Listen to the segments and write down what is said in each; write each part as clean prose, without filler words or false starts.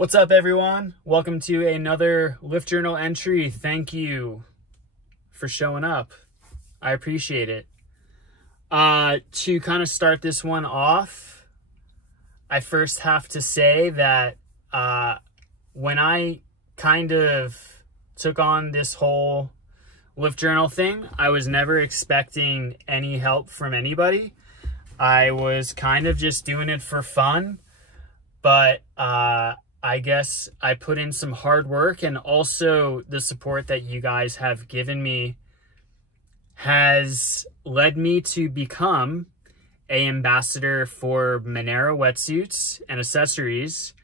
What's up, everyone? Welcome to another Lift Journal entry. Thank you for showing up. I appreciate it. To kind of start this one off, I first have to say that when I kind of took on this whole Lift Journal thing, I was never expecting any help from anybody. I was kind of just doing it for fun, but I guess I put in some hard work, and also the support that you guys have given me has led me to become an ambassador for Manera wetsuits and accessories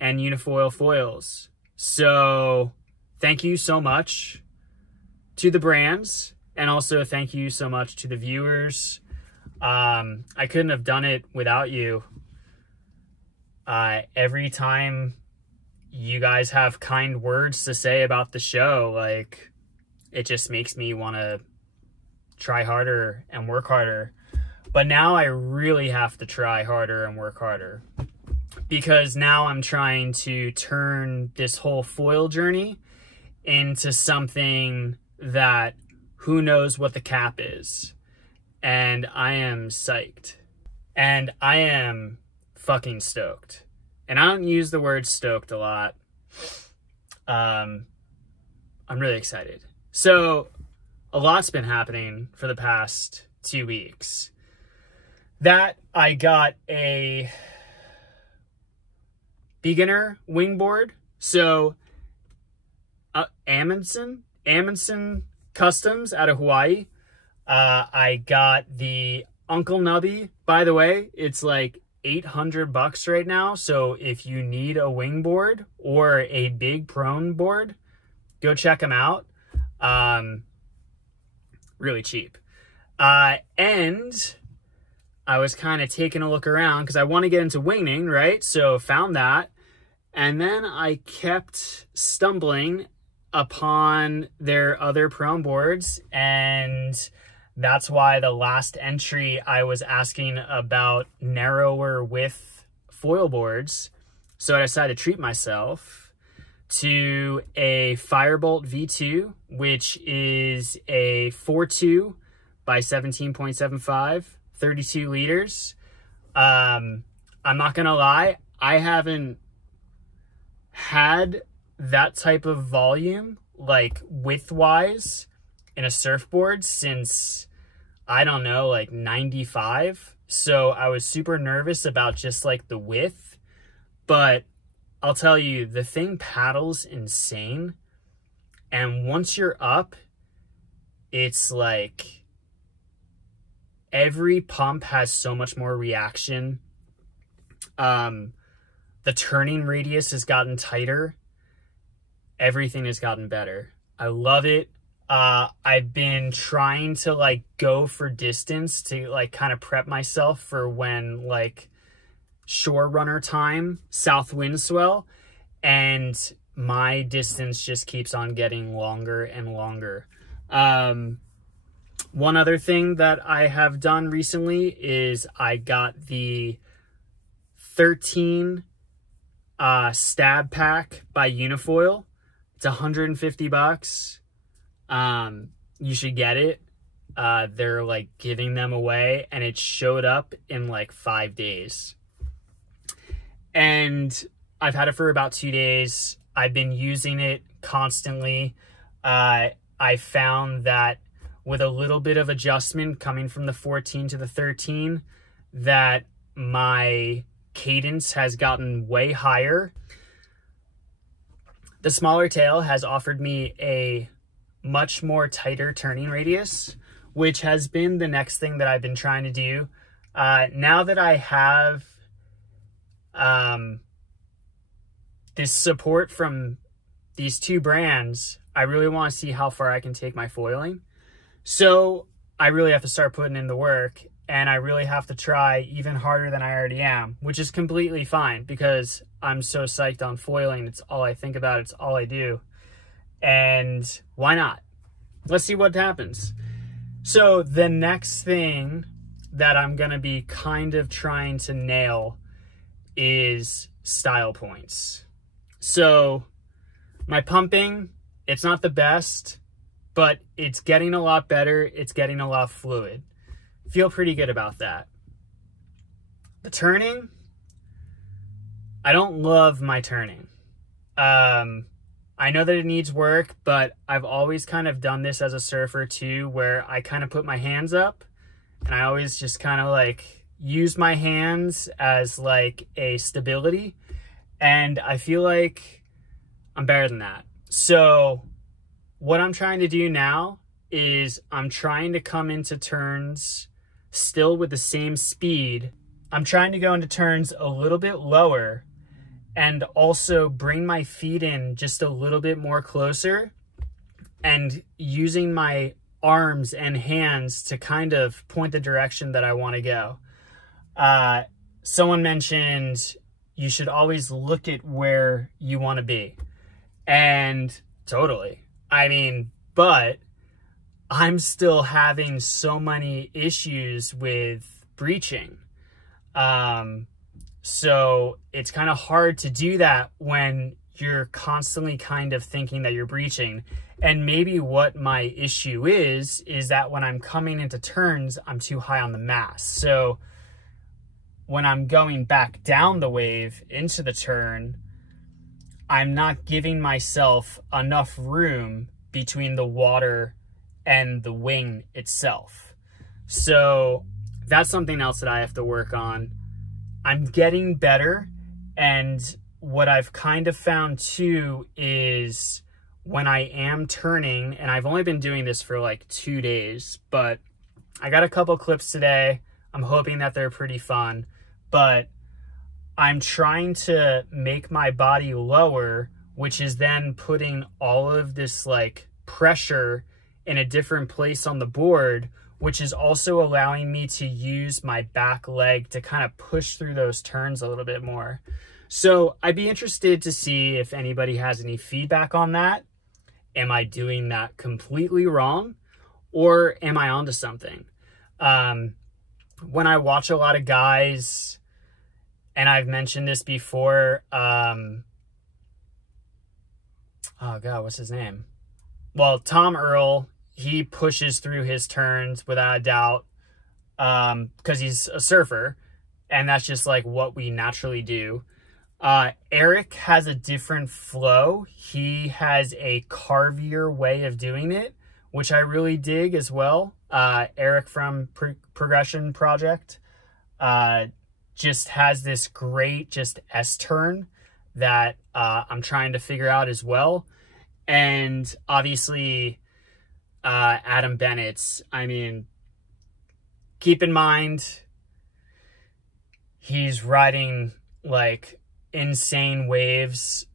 and Uni-foil foils. So thank you so much to the brands, and also thank you so much to the viewers. I couldn't have done it without you. Every time you guys have kind words to say about the show, like, it just makes me want to try harder and work harder. But now I really have to try harder and work harder, because now I'm trying to turn this whole foil journey into something that who knows what the cap is. And I am psyched. And I am fucking stoked. And I don't use the word stoked a lot. I'm really excited. So a lot's been happening for the past 2 weeks. That I got a beginner wingboard. So Amundson Customs out of Hawaii. I got the Uncle Nubby. By the way, it's like $800 right now. So if you need a wingboard or a big prone board, go check them out. Really cheap. And I was kind of taking a look around because I want to get into winging, right? So found that. And then I kept stumbling upon their other prone boards, and that's why the last entry I was asking about narrower width foil boards. So I decided to treat myself to a FireBolt V2, which is a 4.2 by 17.75, 32 liters. I'm not gonna lie, I haven't had that type of volume, like width-wise, in a surfboard since, I don't know, like 95. So I was super nervous about just like the width, but I'll tell you, the thing paddles insane. And once you're up, it's like every pump has so much more reaction. The turning radius has gotten tighter. Everything has gotten better. I love it. I've been trying to like go for distance to like kind of prep myself for when like shore runner time, south wind swell, and my distance just keeps on getting longer and longer. One other thing that I have done recently is I got the 13 stab pack by Unifoil. It's $150. You should get it. They're like giving them away, and it showed up in like 5 days. And I've had it for about 2 days. I've been using it constantly. I found that with a little bit of adjustment coming from the 14 to the 13, that my cadence has gotten way higher. The smaller tail has offered me a much more tighter turning radius, which has been the next thing that I've been trying to do. Now that I have this support from these two brands, I really want to see how far I can take my foiling. So I really have to start putting in the work, and I really have to try even harder than I already am, which is completely fine because I'm so psyched on foiling. It's all I think about. It's all I do. And why not? Let's see what happens. So the next thing that I'm going to be kind of trying to nail is style points. So my pumping, it's not the best, but it's getting a lot better. It's getting a lot fluid. Feel pretty good about that. The turning, I don't love my turning. I know that it needs work, but I've always kind of done this as a surfer too, where I kind of put my hands up and I always just kind of like use my hands as like a stability. And I feel like I'm better than that. So what I'm trying to do now is I'm trying to come into turns still with the same speed. I'm trying to go into turns a little bit lower and also bring my feet in just a little bit more closer and using my arms and hands to kind of point the direction that I want to go. Someone mentioned you should always look at where you want to be. And totally. I mean, but I'm still having so many issues with breaching. So it's kind of hard to do that when you're constantly kind of thinking that you're breaching. And maybe what my issue is that when I'm coming into turns, I'm too high on the mast. So when I'm going back down the wave into the turn, I'm not giving myself enough room between the water and the wing itself. So that's something else that I have to work on. I'm getting better, and what I've kind of found too is when I am turning, and I've only been doing this for like 2 days, but I got a couple clips today. I'm hoping that they're pretty fun, but I'm trying to make my body lower, which is then putting all of this like pressure in a different place on the board, which is also allowing me to use my back leg to kind of push through those turns a little bit more. So I'd be interested to see if anybody has any feedback on that. Am I doing that completely wrong, or am I onto something? When I watch a lot of guys, and I've mentioned this before, oh God, what's his name? Well, Tom Earl, he pushes through his turns without a doubt, because he's a surfer, and that's just like what we naturally do. Eric has a different flow. He has a carvier way of doing it, which I really dig as well. Eric from Progression Project just has this great just S-turn that I'm trying to figure out as well. And obviously, Adam Bennett's, I mean, keep in mind, he's riding like insane waves,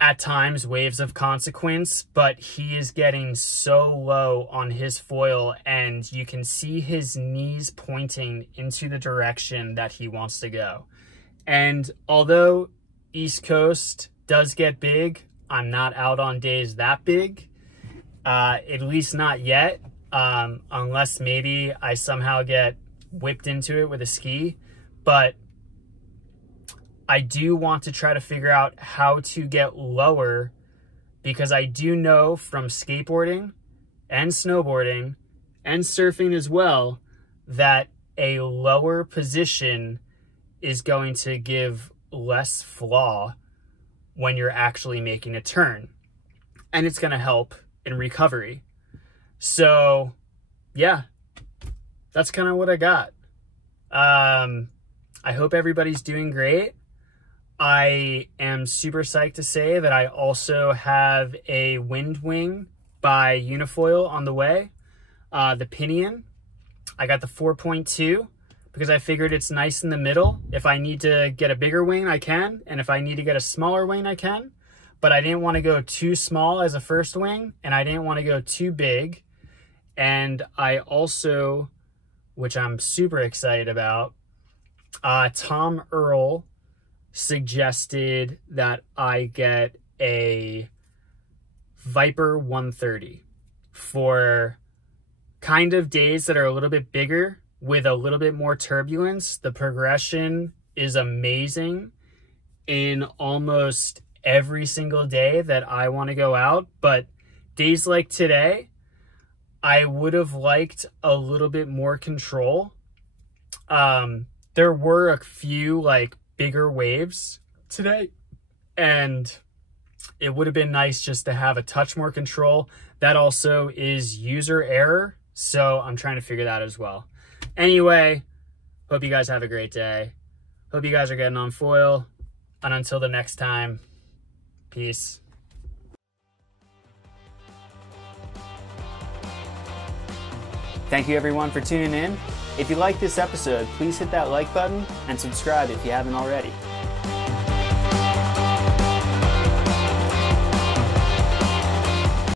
at times waves of consequence, but he is getting so low on his foil, and you can see his knees pointing into the direction that he wants to go. And although East Coast does get big, I'm not out on days that big, at least not yet, unless maybe I somehow get whipped into it with a ski. But I do want to try to figure out how to get lower, because I do know from skateboarding and snowboarding and surfing as well that a lower position is going to give less flaw when you're actually making a turn, and it's going to help in recovery. So yeah, that's kind of what I got. I hope everybody's doing great. I am super psyched to say that I also have a wind wing by Uni-foil on the way. The pinion, I got the 4.2 because I figured it's nice in the middle. If I need to get a bigger wing, I can. And if I need to get a smaller wing, I can. But I didn't want to go too small as a first wing, and I didn't want to go too big. And I also, which I'm super excited about, Tom Earl suggested that I get a Viper 130 for kind of days that are a little bit bigger with a little bit more turbulence. The progression is amazing in almost every single day that I want to go out, but days like today, I would have liked a little bit more control. There were a few like bigger waves today, and it would have been nice just to have a touch more control. That also is user error, so I'm trying to figure that as well. Anyway, hope you guys have a great day. Hope you guys are getting on foil, and until the next time, peace. Thank you everyone for tuning in. If you like this episode, please hit that like button and subscribe if you haven't already.